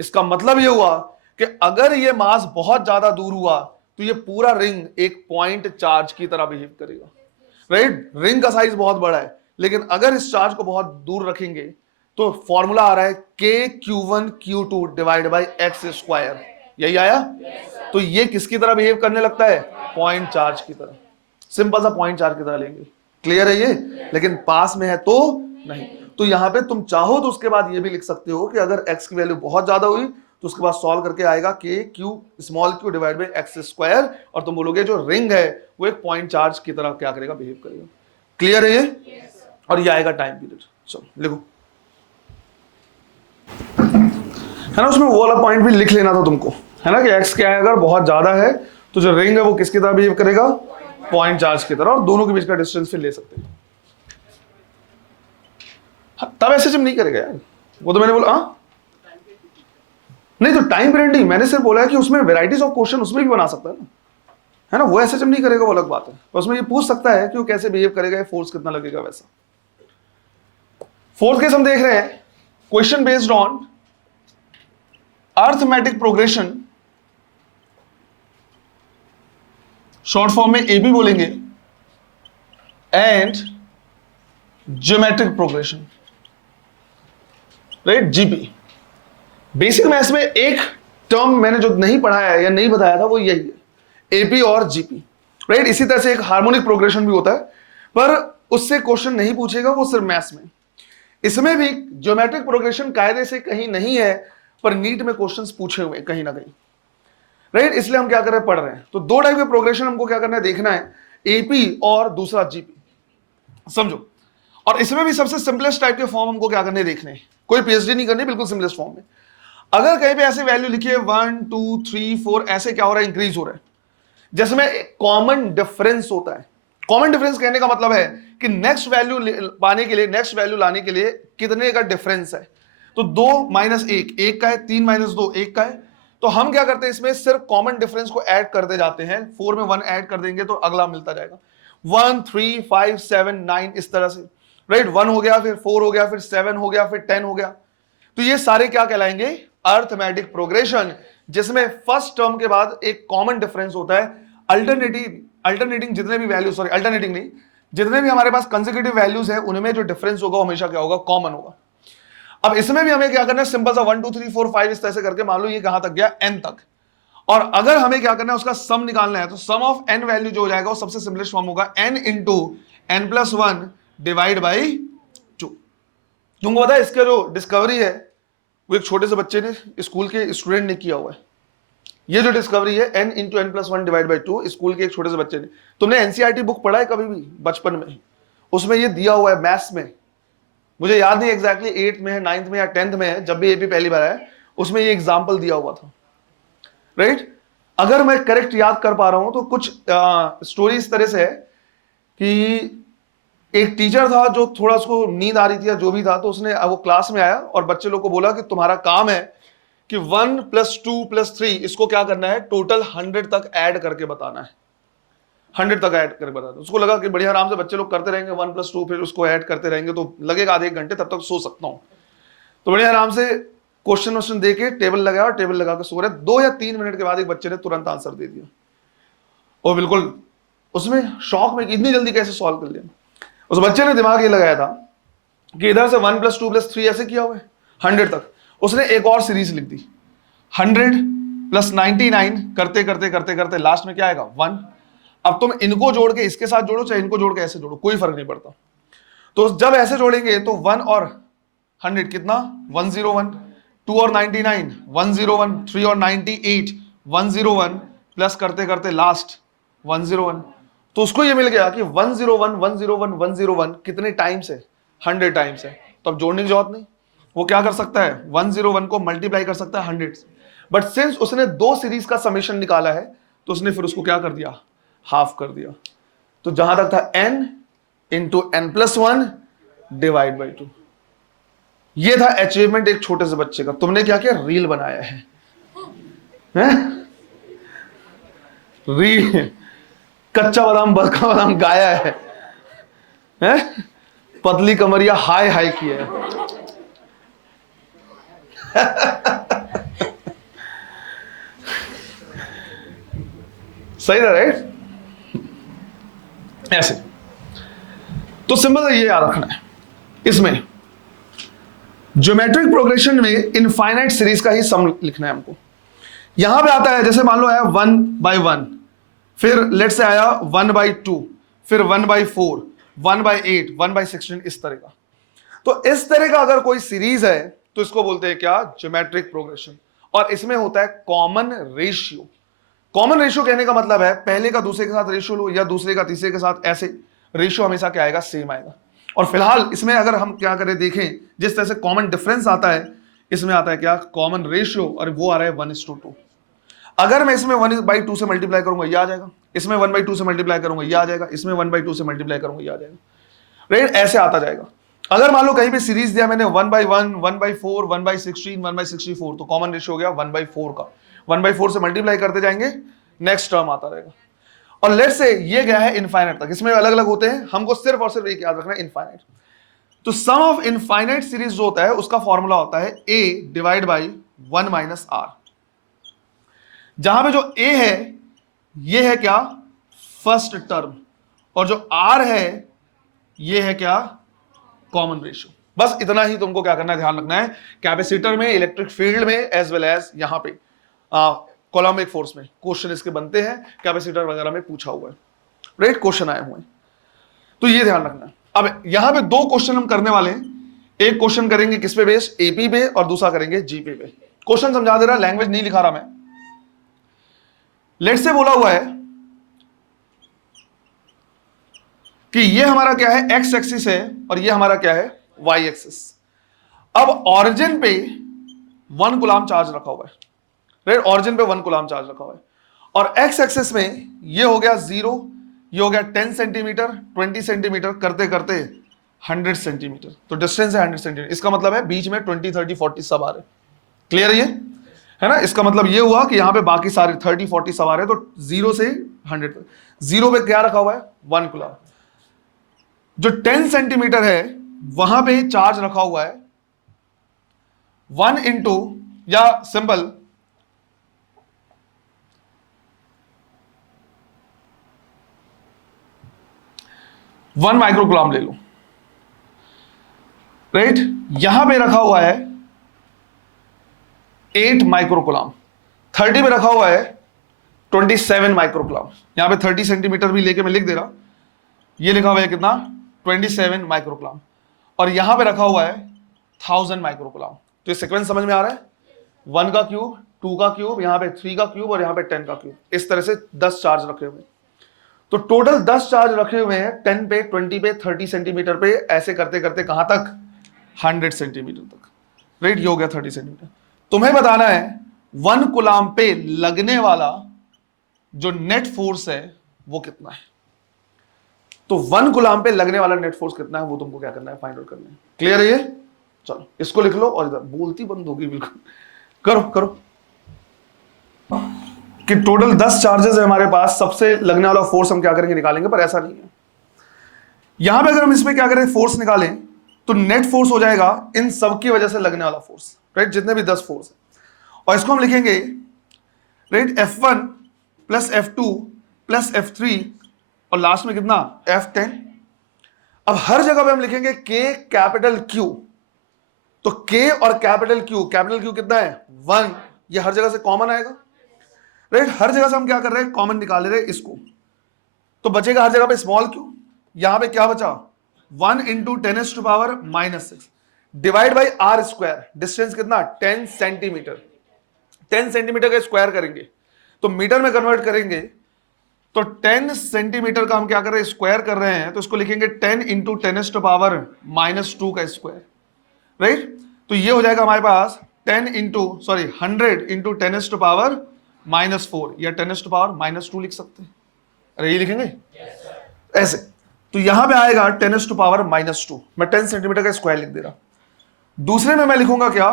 इसका मतलब ये हुआ कि अगर ये मास बहुत ज्यादा दूर हुआ तो ये पूरा रिंग एक पॉइंट चार्ज की तरह बिहेव करेगा, राइट। रिंग का साइज बहुत बड़ा है, लेकिन अगर इस चार्ज को बहुत दूर रखेंगे तो फॉर्मूला आ रहा है KQ1Q2 divide by x square, यही आया। तो ये किसकी तरह बिहेव करने लगता है, पॉइंट चार्ज की तरह, सिंपल सा पॉइंट चार्ज की तरह लेंगे। क्लियर है ये? लेकिन पास में है तो नहीं। तो यहां पे तुम चाहो तो उसके बाद ये भी लिख सकते हो कि अगर x की वैल्यू बहुत ज्यादा हुई तो उसके बाद सॉल्व करके आएगा KQ small q divide by x square, और तुम बोलोगे जो रिंग है वो एक पॉइंट चार्ज की तरह क्या करेगा, बिहेव करेगा। क्लियर है ये? और ये आएगा टाइम पीरियड। चलो लिखो, है ना, उसमें वो वाला पॉइंट भी लिख लेना था तुमको, है ना, कि x क्या है, अगर बहुत ज्यादा है तो जो रिंग है वो किसकी तरह बिहेव करेगा, पॉइंट चार्ज की तरह, और दोनों के बीच का डिस्टेंस फिर ले सकते हैं। तब ऐसे जब नहीं करेगा यार, वो तो मैंने बोला हाँ नहीं, तो टाइम पीरियड नहीं, मैंने सिर्फ बोला है कि उसमें वेराइटीज ऑफ क्वेश्चन उसमें भी बना सकता है ना, है ना। वो ऐसे जब नहीं करेगा वो अलग बात है, तो उसमें ये पूछ सकता है कि वो कैसे बिहेव करेगा, फोर्स कितना लगेगा वैसा। फोर्थ केस हम देख रहे हैं, question based on arithmetic progression, short form में एबी बोलेंगे, and geometric progression, right, GP. Basic maths में एक टर्म मैंने जो नहीं पढ़ाया है या नहीं बताया था वो यही है, एपी और जीपी, राइट। इसी तरह से एक हार्मोनिक प्रोग्रेशन भी होता है, पर उससे क्वेश्चन नहीं पूछेगा, वो सिर्फ मैथ्स में। इसमें भी ज्योमेट्रिक प्रोग्रेशन कायदे से कहीं नहीं है, पर नीट में क्वेश्चंस पूछे हुए कहीं ना कहीं, राइट। इसलिए हम क्या कर रहे हैं, पढ़ रहे हैं। तो दो टाइप के प्रोग्रेशन हमको क्या करना है, देखना है, एपी और दूसरा जीपी, समझो। और इसमें भी सबसे सिंपलेस्ट टाइप के फॉर्म हमको क्या करने देखने हैं, कोई पीएचडी नहीं करनी, बिल्कुल सिंपलेस्ट फॉर्म में। अगर कहीं पे ऐसे वैल्यू लिखी है 1 2 3 4, ऐसे क्या हो रहा है, इंक्रीज हो रहा है, जिसमें कॉमन डिफरेंस होता है। कॉमन डिफरेंस कहने का मतलब है कि नेक्स्ट वैल्यू पाने के लिए, नेक्स्ट वैल्यू लाने के लिए कितने का डिफरेंस है। तो 2 माइनस 1 1 का है, 3 माइनस 2 1 का है। तो हम क्या करते हैं, इसमें सिर्फ कॉमन डिफरेंस को ऐड करते जाते हैं। 4 में 1 ऐड कर देंगे तो अगला मिलता जाएगा, 1 3 5 7 9, इस तरह से, राइट। 1 हो गया, फिर 4 हो गया, फिर 7 हो गया, फिर 10 हो गया। तो ये सारे क्या कहलाएंगे, अरिथमेटिक प्रोग्रेशन, जिसमें फर्स्ट टर्म के बाद एक कॉमन डिफरेंस होता है। अल्टरनेटिंग जितने भी वैल्यू, सॉरी अल्टरनेटिंग नहीं, जितने भी हमारे पास कंसेक्यूटिव वैल्यूज है उनमें जो डिफरेंस होगा हमेशा क्या होगा, कॉमन होगा। अब इसमें भी हमें क्या करना है, सिंपल सा 1 2 3 4 5 इस तरह से करके, मान लो ये कहां तक गया, n तक। और अगर हमें क्या करना है, उसका सम निकालना है, तो सम ऑफ n वैल्यू जो हो जाएगा वो सबसे सिंपलेस्ट फॉर्म होगा n into n plus 1 divide by 2। तुमको पता है इसका जो डिस्कवरी है वो एक छोटे से बच्चे ने, स्कूल के स्टूडेंट ने किया हुआ है। ये जो डिस्कवरी है n into n plus 1 divide by 2, school के एक छोटे से बच्चे ने। तुमने एनसीईआरटी बुक पढ़ा है कभी भी बचपन में, उसमें ये दिया हुआ है मैथ्स में, मुझे याद नहीं एग्जैक्टली 8th में है, 9th में या 10th में है, जब भी एपी पहली बार आया उसमें ये एग्जाम्पल दिया हुआ था, राइट। अगर मैं करेक्ट याद कर पा रहा हूं तो कुछ स्टोरी इस तरह से है कि एक टीचर था जो थोड़ा उसको नींद आ रही थी या जो भी था, तो उसने वो क्लास में आया और बच्चे लोग को बोला कि तुम्हारा काम है कि 1 प्लस 2 प्लस 3 इसको क्या करना है, टोटल 100 तक ऐड करके बताना है। 100 तक ऐड करके बताना। उसको लगा कि बढ़िया आराम से बच्चे लोग करते रहेंगे 1 प्लस 2, फिर उसको ऐड करते रहेंगे तो लगेगा आधे एक घंटे, तब तक सो सकता हूं। तो बढ़िया आराम से क्वेश्चन दे के टेबल लगाया और टेबल लगा के सो रहे। 2 या 3 मिनट के बाद एक बच्चे ने तुरंत आंसर दे दिया, और बिल्कुल उसमें शॉक में, इतनी जल्दी कैसे सॉल्व कर लिया। उस बच्चे ने दिमाग ये लगाया था कि इधर से 1 प्लस 2 प्लस 3 ऐसे किया हुआ है 100 तक। उसने एक और सीरीज लिख दी, 100 प्लस 99 करते करते करते करते लास्ट में क्या आएगा, 1। अब तुम इनको जोड़ के इसके साथ जोड़ो, चाहे इनको जोड़ के ऐसे जोड़ो, कोई फर्क नहीं पड़ता। तो जब ऐसे जोड़ेंगे तो 1 और 100 कितना, 101, 2 और 99 101, 3 और 98 101, प्लस करते करते लास्ट 101। तो उसको ये मिल गया कि 101 101 101 कितने टाइम्स है, 100 टाइम्स है। तो अब जोड़ने की जरूरत नहीं, वो क्या कर सकता है, 101 को मल्टीप्लाई कर सकता है 100 से। बट सिंस उसने 2 सीरीज का समेशन निकाला है तो उसने फिर उसको क्या कर दिया, हाफ कर दिया। तो जहां तक था n into n plus 1 divide by 2, ये था अचीवमेंट एक छोटे से बच्चे का। तुमने क्या किया, रील बनाया है, रील, कच्चा बादाम बड़का बादाम गाया है, पतली कमरिया हाय हाय किया है। सही था, राइट। ऐसे तो सिंपल ये याद रखना है, इसमें ज्योमेट्रिक प्रोग्रेशन में इनफाइनाइट सीरीज का ही सम लिखना है हमको। यहां पे आता है, जैसे मान लो आया 1/1, फिर लेट से आया 1/2, फिर 1/4, 1/8, 1/16, इस तरह का। तो इस तरह का अगर कोई सीरीज है तो इसको बोलते हैं क्या, ज्योमेट्रिक प्रोग्रेशन। और इसमें होता है कॉमन रेशियो। कॉमन रेशियो कहने का मतलब है पहले का दूसरे के साथ रेशियो लो या दूसरे का तीसरे के साथ, ऐसे रेशियो हमेशा क्या आएगा, सेम आएगा। और फिलहाल इसमें अगर हम क्या करें, देखें जिस तरह से कॉमन डिफरेंस आता है, इसमें आता है क्या, कॉमन रेशियो, और वो आ रहा है 1:2। अगर मैं इसमें 1/2 से मल्टीप्लाई करूंगा ये आ जाएगा, इसमें 1/2 से मल्टीप्लाई करूंगा ये आ जाएगा, इसमें 1/2 से मल्टीप्लाई करूंगा ये आ जाएगा, राइट। ऐसे आता जाएगा। अगर मान लो कहीं पे सीरीज दिया मैंने 1/1, 1/4, 1/16, 1/64, तो कॉमन रेशियो हो गया 1/4 का। 1/4 से मल्टीप्लाई करते जाएंगे, नेक्स्ट टर्म आता रहेगा। और लेट्स से ये गया है इनफाइनाइट तक, इसमें अलग अलग होते हैं, हमको सिर्फ और सिर्फ एक याद रखना है, इनफाइनाइट। तो सम ऑफ इनफाइनाइट सीरीज जो होता है उसका फॉर्मूला होता है a divide by 1 minus r। जहां पे जो a है ये है क्या, फर्स्ट टर्म, और जो r है ये है क्या, कॉमन रेशियो। बस इतना ही तुमको क्या करना है, ध्यान रखना है। कैपेसिटर में, इलेक्ट्रिक फील्ड में, एज वेल एज यहां पे कोलम्बिक फोर्स में क्वेश्चन इसके बनते हैं, कैपेसिटर वगैरह में पूछा हुआ है, राइट, क्वेश्चन आए हुए हैं, तो ये ध्यान रखना है। अब यहां पे दो क्वेश्चन हम करने वाले हैं, एक क्वेश्चन करेंगे किस पे बेस, एपी पे, और दूसरा करेंगे जीपी पे। क्वेश्चन समझा दे रहा, लैंग्वेज नहीं लिखा रहा मैं। लेट से बोला हुआ है कि ये हमारा क्या है, एक्स एक्सिस है, और ये हमारा क्या है, वाई एक्सिस। अब ऑरिजिन पे 1 कूलम चार्ज रखा हुआ है, राइट, ऑरिजिन पे 1 कूलम चार्ज रखा हुआ है, और एक्स एक्सिस में ये हो गया 0, ये हो गया 10 सेंटीमीटर, 20 सेंटीमीटर, करते करते 100 सेंटीमीटर, तो डिस्टेंस है 100 सेंटीमीटर। इसका मतलब है बीच में 20, 30, 40 सब आ रहे। क्लियर ये है ना? इसका मतलब ये हुआ कि यहां पे बाकी सारे 30, 40 सब आ रहे, तो 0 से 100 तक। 0 पे क्या रखा हुआ है, 1 कूलम। जो 10 सेंटीमीटर है वहां पे चार्ज रखा हुआ है 1 इंटू, या सिंपल 1 माइक्रो कूलम ले लो, राइट। यहां पे रखा हुआ है 8 माइक्रो कूलम, 30 पे रखा हुआ है 27 माइक्रो कूलम। यहां पे 30 सेंटीमीटर भी लेके मैं लिख दे रहा, ये लिखा हुआ है कितना, 27 माइक्रो कूलम, और यहां पे रखा हुआ है 1000 माइक्रो कूलम। तो ये सीक्वेंस समझ में आ रहा है, 1 का क्यूब, 2 का क्यूब, यहां पे 3 का क्यूब, और यहां पे 10 का क्यूब, इस तरह से 10 चार्ज रखे हुए। तो टोटल 10 चार्ज रखे हुए हैं, 10 पे, 20 पे, 30 सेंटीमीटर पे, ऐसे करते करते कहां तक, 100 सेंटीमीटर तक, राइट। ये हो गया 30 सेंटीमीटर। तुम्हें बताना है 1 कूलम पे लगने वाला जो नेट फोर्स है वो कितना है। तो 1 कूलम पे लगने वाला नेट फोर्स कितना है वो तुमको क्या करना है, फाइंड आउट करना है। क्लियर है ये? चलो इसको लिख लो, और इधर बोलती बंद होगी बिल्कुल, करो करो। कि टोटल 10 चार्जेस है हमारे पास, सबसे लगने वाला फोर्स हम क्या करेंगे, निकालेंगे, पर ऐसा नहीं है। यहां पे अगर हम इसमें क्या करें, फोर्स निकालें, तो नेट फोर्स हो जाएगा इन सब की वजह से लगने वाला फोर्स, राइट, जितने भी 10 फोर्स है। और इसको हम लिखेंगे, right, F1 plus F2 plus F3, और लास्ट में कितना, F10। अब हर जगह पे हम लिखेंगे K कैपिटल Q, तो K और कैपिटल Q कितना है, 1, ये हर जगह से कॉमन आएगा, राइट। हर जगह से हम क्या कर रहे हैं, कॉमन निकाल रहे हैं इसको, तो बचेगा हर जगह पे स्मॉल q। यहां पे क्या बचा, 1 into 10⁻⁻6 divide by r square, distance कितना, 10 सेंटीमीटर। 10 सेंटीमीटर का स्क्वायर करेंगे तो मीटर में कन्वर्ट करेंगे, तो 10 सेंटीमीटर का हम क्या कर रहे हैं, स्क्वायर कर रहे हैं, तो इसको लिखेंगे 10 इंटू 10⁻⁻2 का स्क्वायर, राइट। तो ये हो जाएगा हमारे पास 100 इंटू 10⁻⁻4, या 10⁻⁻2 लिख सकते हैं। अरे ये लिखेंगे ऐसे, तो यहां पे आएगा 10⁻⁻2, मैं 10 सेंटीमीटर का स्क्वायर लिख दे रहा। दूसरे में मैं लिखूंगा क्या,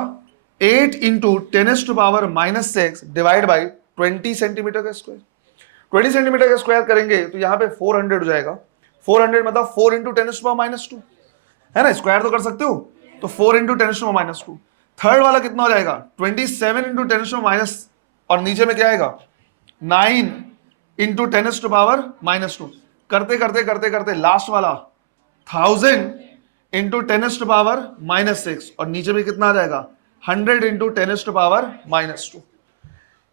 8 इंटू 10⁻⁻6 डिवाइड बाई 20 सेंटीमीटर का स्क्वायर। 20 सेंटीमीटर का स्क्वायर करेंगे तो यहां पे 400 हो जाएगा। 400 मतलब 4 इंटू 10⁻⁻2 है ना, स्क्वायर तो कर सकते हो, तो 4 इंटू 10⁻⁻2। थर्ड वाला कितना हो जाएगा, 27 इंटू 10⁻, और नीचे में क्या आएगा, 9 इंटू 10⁻⁻2। करते करते करते करते लास्ट वाला 1000 इंटू 10⁻⁻6, और नीचे में कितना आ जाएगा, 100 इंटू 10⁻⁻2।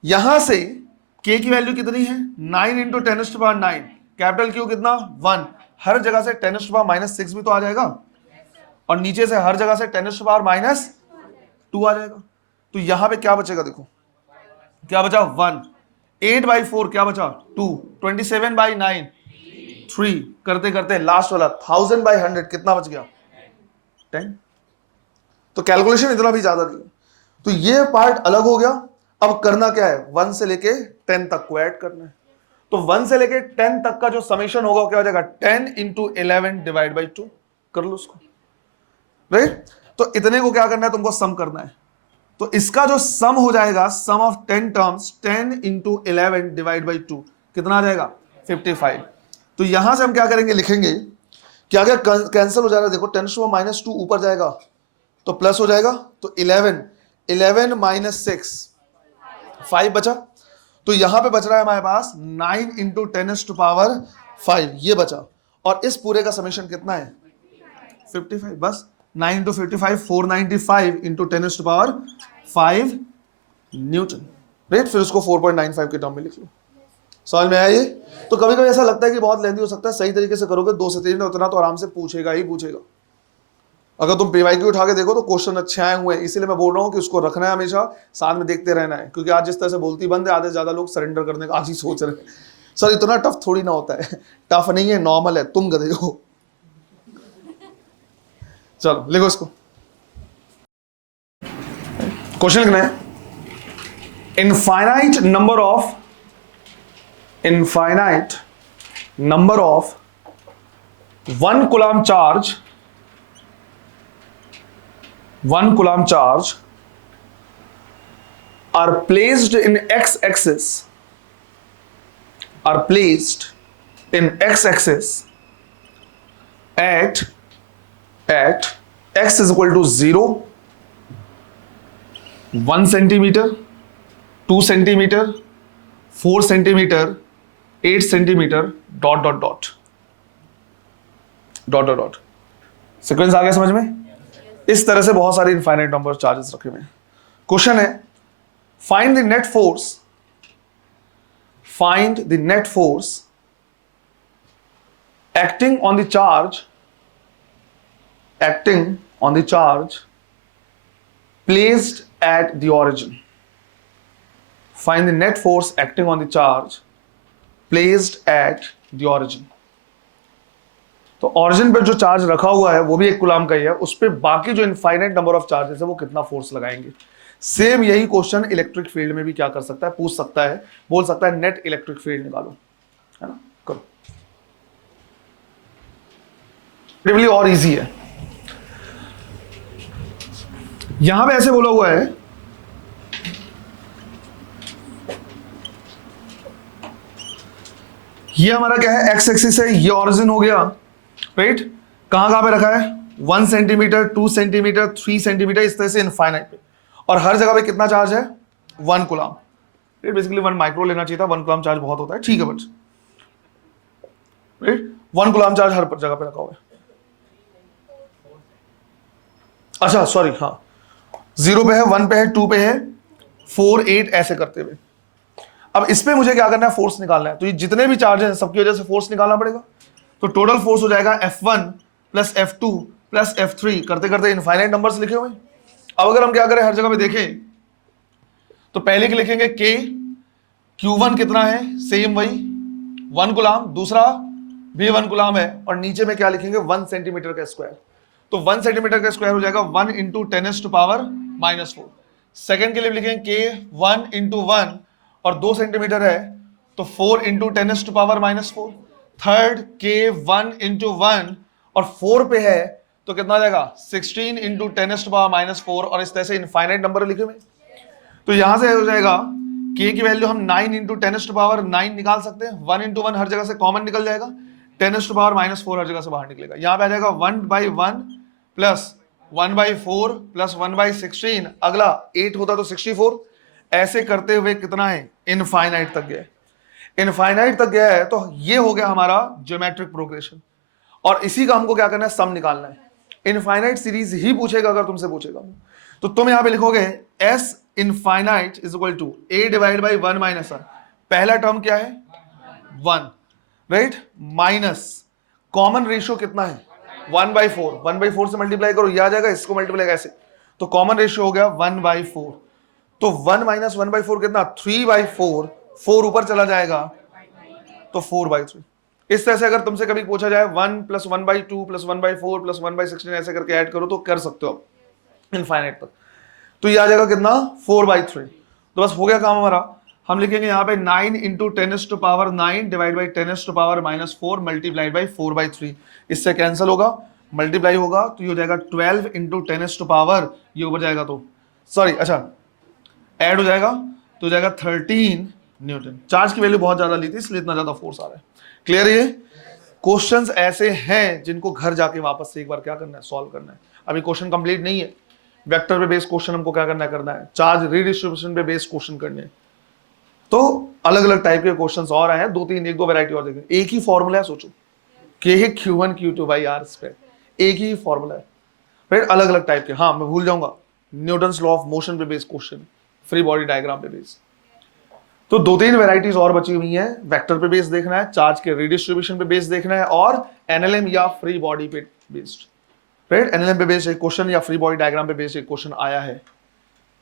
यहां से k की वैल्यू कितनी है, 9 इंटू 10⁻9, कैपिटल Q कितना, 1, हर जगह से 10⁻6 भी तो आ जाएगा, और नीचे से हर जगह से 10⁻2 आ जाएगा। तो यहां पे क्या बचेगा, देखो क्या बचा, 1, 8/4 क्या बचा, 2, 27/9 3, करते करते लास्ट वाला 1000/100 कितना बच गया, 10। तो कैलकुलेशन इतना भी ज्यादा नहीं है। तो ये पार्ट अलग हो गया। अब करना क्या है, 1 से लेके 10 तक को ऐड करना है। तो 1 से लेके 10 तक का जो समेशन होगा क्या हो जाएगा, 10 इंटू 11 डिवाइड बाई 2, कर लो उसको, राइट। तो इतने को क्या करना है, तुमको सम करना है। तो इसका जो सम हो जाएगा, sum of 10 terms, 10 into 11 divide by 2 कितना आ जाएगा, 55। तो यहां से हम क्या करेंगे, लिखेंगे कि अगर कैंसिल हो जाएगा, देखो 10⁻2 ऊपर जाएगा तो प्लस हो जाएगा, तो 11 माइनस 6 5 बचा। तो यहां पे बच रहा है हमारे पास 9 इंटू 10⁻5, ये बचा, और इस पूरे का समेशन कितना है, 55। बस 9 इंटू 55 495 इंटू 10⁵ न्यूटन, राइट। फिर उसको 4.95 के टर्म में लिख लो। समझ में आया ये? तो कभी कभी ऐसा लगता है कि बहुत लेंथी हो सकता है, सही तरीके से करोगे 2 से 3 उतना तो आराम से पूछेगा ही पूछेगा। अगर तुम पीवाईक्यू उठा के देखो तो क्वेश्चन अच्छे आए हुए हैं, इसीलिए मैं बोल रहा हूँ कि उसको रखना है हमेशा, साथ में देखते रहना है, क्योंकि आज जिस तरह से बोलती बंद है, आधे ज्यादा लोग सरेंडर करने का आज ही सोच रहे हैं। सर इतना टफ थोड़ी ना होता है, टफ नहीं है, नॉर्मल है, तुम गधे हो। चलो लिखो इसको, क्वेश्चन लिखना है, infinite number of 1 coulomb charge are placed in x-axis at x is equal to 0, 1 centimeter, 2 centimeter, 4 centimeter, 8 centimeter, ... sequence आ गया समझ में? इस तरह से बहुत सारे इनफाइनाइट नंबर चार्जेस रखे हुए हैं। क्वेश्चन है, find the net force acting on the charge placed at the origin. Find the net force acting on the charge placed at the origin. तो ऑरिजिन पे जो चार्ज रखा हुआ है वो भी 1 कूलम का ही है, उस पे बाकी जो इनफाइनाइट नंबर ऑफ चार्जेस है वो कितना फोर्स लगाएंगे। सेम यही क्वेश्चन इलेक्ट्रिक फील्ड में भी क्या कर सकता है, पूछ सकता है, बोल सकता है नेट इलेक्ट्रिक फील्ड निकालो, है ना। करो, और इजी है। यहां पे ऐसे बोला हुआ है, ये हमारा क्या है, एक्स एक्सिस है, ये ऑरिजिन हो गया, राइट। कहां पे रखा है, 1 सेंटीमीटर, 2 सेंटीमीटर, 3 सेंटीमीटर, इस तरह से इनफाइनाइट पे, और हर जगह पे कितना चार्ज है, 1 कूलम। बेसिकली 1 माइक्रो लेना चाहिए था, 1 कूलम चार्ज बहुत होता है, ठीक है बच्चे, राइट। 1 कूलम चार्ज हर जगह पे रखा हुआ है। अच्छा सॉरी, हाँ, 0 पे है, 1 पे है, 2 पे है, 4 8 ऐसे करते हुए। अब इस पे मुझे क्या करना है, फोर्स निकालना है। तो ये जितने भी चार्ज हैं सबकी वजह से फोर्स निकालना पड़ेगा। तो टोटल फोर्स हो जाएगा F1 plus F2 plus F3, करते करते इनफाइनाइट नंबर्स लिखे हुए। अब अगर हम क्या करें, हर जगह पे देखें तो पहले के लिखेंगे K, Q1 कितना है, सेम वही 1 कूलम, दूसरा भी 1 कूलम है, और नीचे में क्या लिखेंगे, 1 सेंटीमीटर का स्क्वायर। तो 1 सेंटीमीटर का स्क्वायर हो जाएगा 1 इंटू 10⁻⁻⁴। सेकेंड के लिए लिखेंगे K 1 इंटू 1, और 2 सेंटीमीटर है तो 4 इंटू 10⁻⁻⁴। थर्ड K 1 इंटू 1 और 4 पे है तो कितना आ जाएगा, 16 इंटू 10⁻⁻⁴, और इस तरह से इनफाइनाइट नंबर लिखे हुए। तो यहां से हो जाएगा K की वैल्यू हम 9 इंटू 10⁻9 निकाल सकते हैं, 1 इंटू 1 हर जगह से कॉमन निकल जाएगा, 10⁻⁻⁴ हर जगह से बाहर निकलेगा। यहां पे आ जाएगा 1/1 प्लस 1/4 प्लस 1/16, अगला 8 होता तो 64, ऐसे करते हुए कितना है, इनफाइनाइट तक गया। इनफाइनाइट तक गया है, तो ये हो गया हमारा ज्योमेट्रिक प्रोग्रेशन, और इसी का हमको क्या करना है, सम निकालना है। इनफाइनाइट सीरीज ही पूछेगा अगर तुमसे पूछेगा, तो तुम यहां पे लिखोगे S infinite is equal to A divide by 1 minus 1, पहला टर्म क्या है 1, राइट, माइनस कॉमन रेशियो कितना है 1/4, 1/4 से मल्टीप्लाई करो, ये आ जाएगा, इसको मल्टीप्लाई ऐसे, तो कॉमन रेशियो हो गया 1/4। तो 1 माइनस 1/4 कितना, 3/4, 4 ऊपर चला जाएगा तो 4/3। इस तरह से अगर तुमसे कभी पूछा जाए 1 प्लस 1/2 प्लस 1/4 प्लस 1/16 ऐसे करके ऐड करो तो कर सकते हो इनफाइनाइट तक, तो ये आ जाएगा कितना 4/3। तो बस हो गया काम हमारा। हम लिखेंगे यहाँ पे 9 into 10⁻9 divide by 10⁻⁻4 multiplied by 4/3, इससे कैंसिल होगा, मल्टीप्लाई होगा तो ये हो जाएगा 12 इंटू 10⁻, ये ऊपर जाएगा तो सॉरी, अच्छा ऐड हो जाएगा तो हो जाएगा 13 न्यूटन। चार्ज की वैल्यू बहुत ज्यादा ली थी इसलिए इतना ज्यादा फोर्स आ रहा है। क्लियर? ये क्वेश्चंस ऐसे हैं जिनको घर जाके वापस से एक बार क्या करना है, सॉल्व करना है। अभी क्वेश्चन कंप्लीट नहीं है, वेक्टर पे बेस्ड क्वेश्चन हमको क्या करना है, चार्ज रीडिस्ट्रीब्यूशन पे बेस्ड क्वेश्चन करने हैं। तो अलग अलग टाइप के क्वेश्चंस और आए हैं, 2-3 वैरायटी और देखें। एक ही फॉर्मूला है, सोचो K Q1 Q2 by R square, एक ही फॉर्मूला है। फिर अलग अलग टाइप के, हाँ मैं भूल जाऊंगा, न्यूटन्स लॉ ऑफ मोशन पे based question, free body diagram पे बेस्ड। तो 2-3 वैरायटीज और बची हुई हैं, वेक्टर पे बेस्ड देखना है, चार्ज के रीडिस्ट्रीब्यूशन पे बेस्ड देखना है, और एनएलएम या फ्री बॉडी पे बेस्ड। राइट, एनएलएम पे बेस्ड एक क्वेश्चन या फ्री बॉडी डायग्राम पे बेस्ड एक क्वेश्चन आया है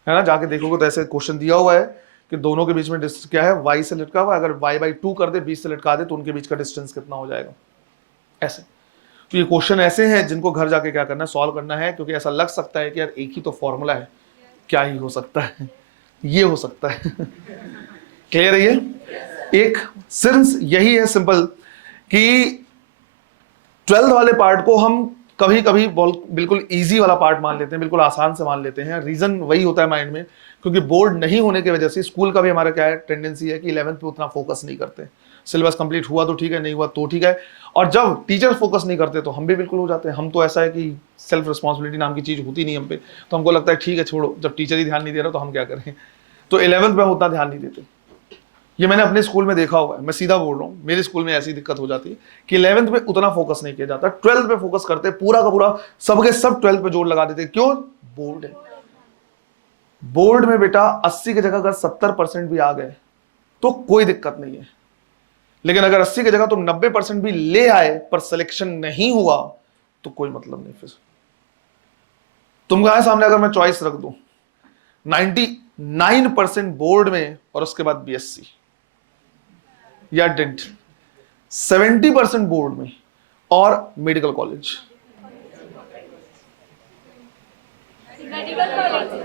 ना, जाके देखोगे तो ऐसे क्वेश्चन दिया हुआ है कि दोनों के बीच में डिस्टेंस क्या है, y से लटका हुआ, अगर y/2 कर दे, 20 से लटका दे, तो उनके बीच का डिस्टेंस कितना हो जाएगा, ऐसे। तो ये क्वेश्चन ऐसे हैं जिनको घर जाके क्या करना है, सॉल्व करना है, क्योंकि ऐसा लग सकता है कि यार एक ही तो फॉर्मूला है, क्या ही हो सकता है, ये हो सकता है। क्लियर है ये? एक सिंस यही है सिंपल कि 12th वाले पार्ट को हम कभी कभी बिल्कुल इजी वाला पार्ट मान लेते हैं, बिल्कुल आसान से मान लेते हैं। रीजन वही होता है माइंड में, क्योंकि बोर्ड नहीं होने की वजह से स्कूल का भी हमारा क्या है, टेंडेंसी है कि 11th पे उतना फोकस नहीं करते। सिलेबस कंप्लीट हुआ तो ठीक है, नहीं हुआ तो ठीक है, और जब टीचर फोकस नहीं करते तो हम भी बिल्कुल हो जाते हैं। हम तो ऐसा है कि सेल्फ रिस्पॉन्सिबिलिटी नाम की चीज होती नहीं हम पे, तो हमको लगता है ठीक है छोड़ो, जब टीचर ही ध्यान नहीं दे रहा तो हम क्या करें। तो 11th पे हम उतना ध्यान नहीं देते। ये मैंने अपने स्कूल में देखा हुआ है, मैं सीधा बोल रहा हूँ, मेरे स्कूल में ऐसी दिक्कत हो जाती है कि 11th पे उतना फोकस नहीं किया जाता, 12th पे फोकस करते, पूरा का पूरा सबके सब 12th पे जोर लगा देते। क्यों? बोर्ड है। बोर्ड में बेटा 80 की जगह अगर 70% भी आ गए तो कोई दिक्कत नहीं है, लेकिन अगर 80 की जगह तुम 90% भी ले आए पर सिलेक्शन नहीं हुआ तो कोई मतलब नहीं। फिर तुम कहा सामने अगर मैं चॉइस रख दूं 99% बोर्ड में और उसके बाद बीएससी या डेंट, 70% बोर्ड में और मेडिकल कॉलेज।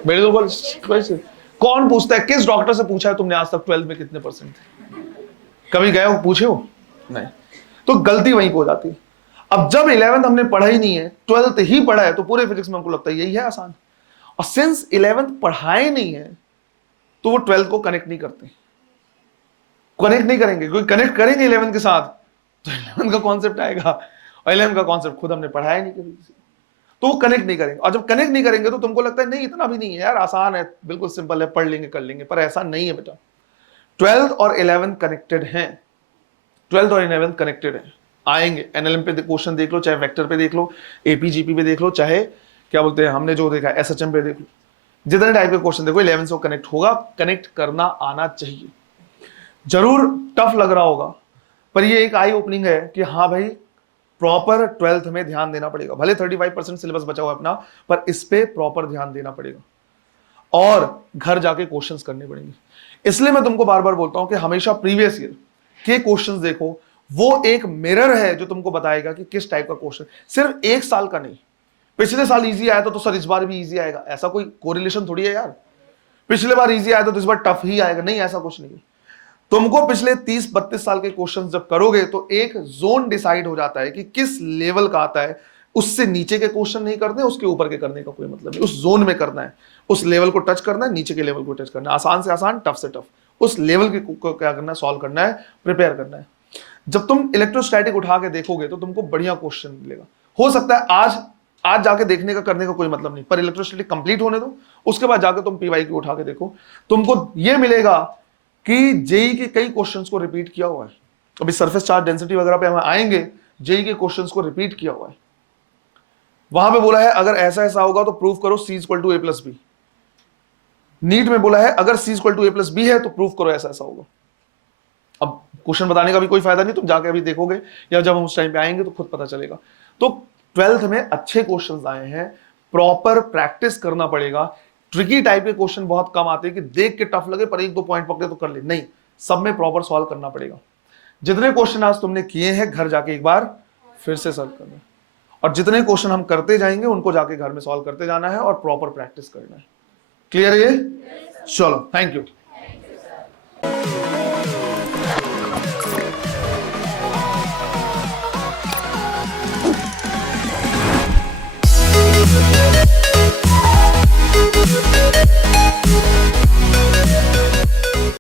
मेडिकल कॉलेज कौन पूछता है? किस डॉक्टर से पूछा है तुमने आज तक 12th में कितने परसेंट थे? कभी गए हो, पूछे हो? नहीं। तो गलती वहीं को हो जाती है। अब जब 11th हमने पढ़ा ही नहीं है, 12th ही पढ़ा है, तो पूरे फिजिक्स में हमको लगता है यही है आसान। और सिंस 11th पढ़ाए नहीं है तो वो 12th को कनेक्ट नहीं करते, कनेक्ट नहीं करेंगे, क्योंकि कनेक्ट करेंगे 11th के साथ तो 11th का कॉन्सेप्ट आएगा, और 11th का कॉन्सेप्ट खुद हमने पढ़ाया नहीं कभी, तो वो कनेक्ट नहीं करेंगे। और जब कनेक्ट नहीं करेंगे तो तुमको लगता है नहीं इतना भी नहीं है यार, आसान है, बिल्कुल सिंपल है, पढ़ लेंगे कर लेंगे, पर ऐसा नहीं है बेटा। 12th और 11th कनेक्टेड हैं, 12th और 11th कनेक्टेड है, आएंगे। एनएलएम पे क्वेश्चन देख लो, चाहे वेक्टर पे देख लो, एपीजीपी पे देख लो, चाहे क्या बोलते हैं हमने जो देखा एसएचएम पे देख लो, जितने टाइप के क्वेश्चन देखो 11th से कनेक्ट होगा। कनेक्ट करना आना चाहिए। जरूर टफ लग रहा होगा, पर ये एक आई ओपनिंग है कि हाँ भाई प्रॉपर 12th में ध्यान देना पड़ेगा। भले 35% सिलेबस बचा हुआ अपना, पर इस पे प्रॉपर ध्यान देना पड़ेगा और घर जाके क्वेश्चंस करने पड़ेंगे। इसलिए मैं तुमको बार बार बोलता हूं कि हमेशा प्रीवियस ईयर के क्वेश्चंस देखो, वो एक मिरर है जो तुमको बताएगा कि किस टाइप का क्वेश्चन। सिर्फ एक साल का नहीं, पिछले साल इजी आया था तो सर इस बार भी इजी आएगा, ऐसा कोई कोरिलेशन थोड़ी है यार। पिछले बार इजी आया था तो इस बार टफ ही आएगा, नहीं, ऐसा कुछ नहीं है। तुमको पिछले 30-32 साल के क्वेश्चन जब करोगे तो एक जोन डिसाइड हो जाता है कि किस लेवल का आता है। उससे नीचे के क्वेश्चन नहीं करने, उसके ऊपर के करने का कोई मतलब नहीं, उस जोन में करना है, उस लेवल को टच करना है, नीचे के लेवल को टच करना है, आसान से आसान, टफ से टफ, उस लेवल के को क्या करना है, सॉल्व करना है, प्रिपेयर करना है। जब तुम इलेक्ट्रोस्टैटिक उठा के देखोगे तो तुमको बढ़िया क्वेश्चन मिलेगा। हो सकता है आज जाके देखने का करने का कोई मतलब नहीं, पर इलेक्ट्रोस्टैटिक कंप्लीट होने दो, उसके बाद जाके तुम पीवाई की उठा के देखो, तुमको ये मिलेगा कि जेई के कई क्वेश्चंस को रिपीट किया हुआ है। अभी सरफेस चार्ज डेंसिटी वगैरह पे हम आएंगे, जेई के क्वेश्चंस को रिपीट किया हुआ है। वहां पे बोला है अगर ऐसा ऐसा होगा तो प्रूव करो C = A + B। नीट में बोला है अगर C = A + B है तो प्रूव करो ऐसा ऐसा होगा। अब क्वेश्चन बताने का भी कोई फायदा नहीं, तुम जाके अभी देखोगे या जब हम उस टाइम पे आएंगे तो खुद पता चलेगा। तो 12th में अच्छे क्वेश्चंस आए हैं, प्रॉपर प्रैक्टिस करना पड़ेगा। ट्रिकी टाइप के क्वेश्चन बहुत कम आते हैं कि देख के टफ लगे पर 1-2 पॉइंट पकड़े तो कर ले, नहीं, सब में प्रॉपर सॉल्व करना पड़ेगा। जितने क्वेश्चन आज तुमने किए हैं घर जाके एक बार फिर से सॉल्व करना, और जितने क्वेश्चन हम करते जाएंगे उनको जाके घर में सॉल्व करते जाना है और प्रॉपर प्रैक्टिस करना है। क्लियर है ये? चलो, थैंक यू।